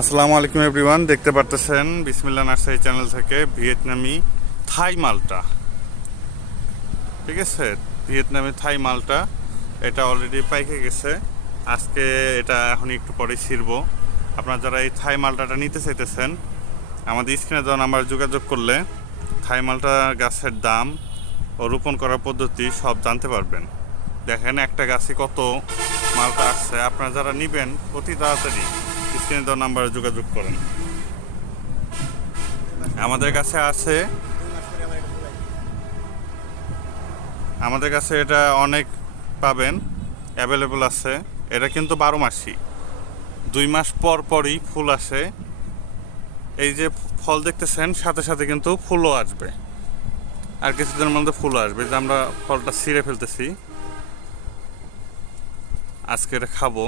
আসসালামু আলাইকুম এভরিওয়ান, দেখতে পারতেছেন বিসমিল্লাহ নার্সারি চ্যানেল থেকে ভিয়েতনামি থাই মালটা। ঠিক আছে, ভিয়েতনামি থাই মালটা এটা অলরেডি পাইকে গেছে। আজকে এটা এখন একটু পরে ছিড়বো। আপনারা যারা এই থাই মালটাটা নিতে চাইতেছেন আমাদের স্ক্রিনে দেওয়া নাম্বার যোগাযোগ করলে থাই মালটা গাছের দাম ও রোপণ করার পদ্ধতি সব জানতে পারবেন। দেখেন একটা গাছে কত মালটা আসছে। আপনারা যারা নেবেন অতি তাড়াতাড়ি স্ক্রিনে দেওয়া নাম্বারে যোগাযোগ করেন। আমাদের কাছে আছে, আমাদের কাছে এটা অনেক পাবেন, অ্যাভেলেবল আছে। এটা কিন্তু 12 মাসই, 2 মাস পর পরই ফুল আসে। এই যে ফল দেখতেছেন সাথে সাথে কিন্তু ফুলও আসবে, আর কিছুদিনের মধ্যে ফুলও আসবে। যে আমরা ফলটা ছিঁড়ে ফেলতেছি, আজকে এটা খাবো।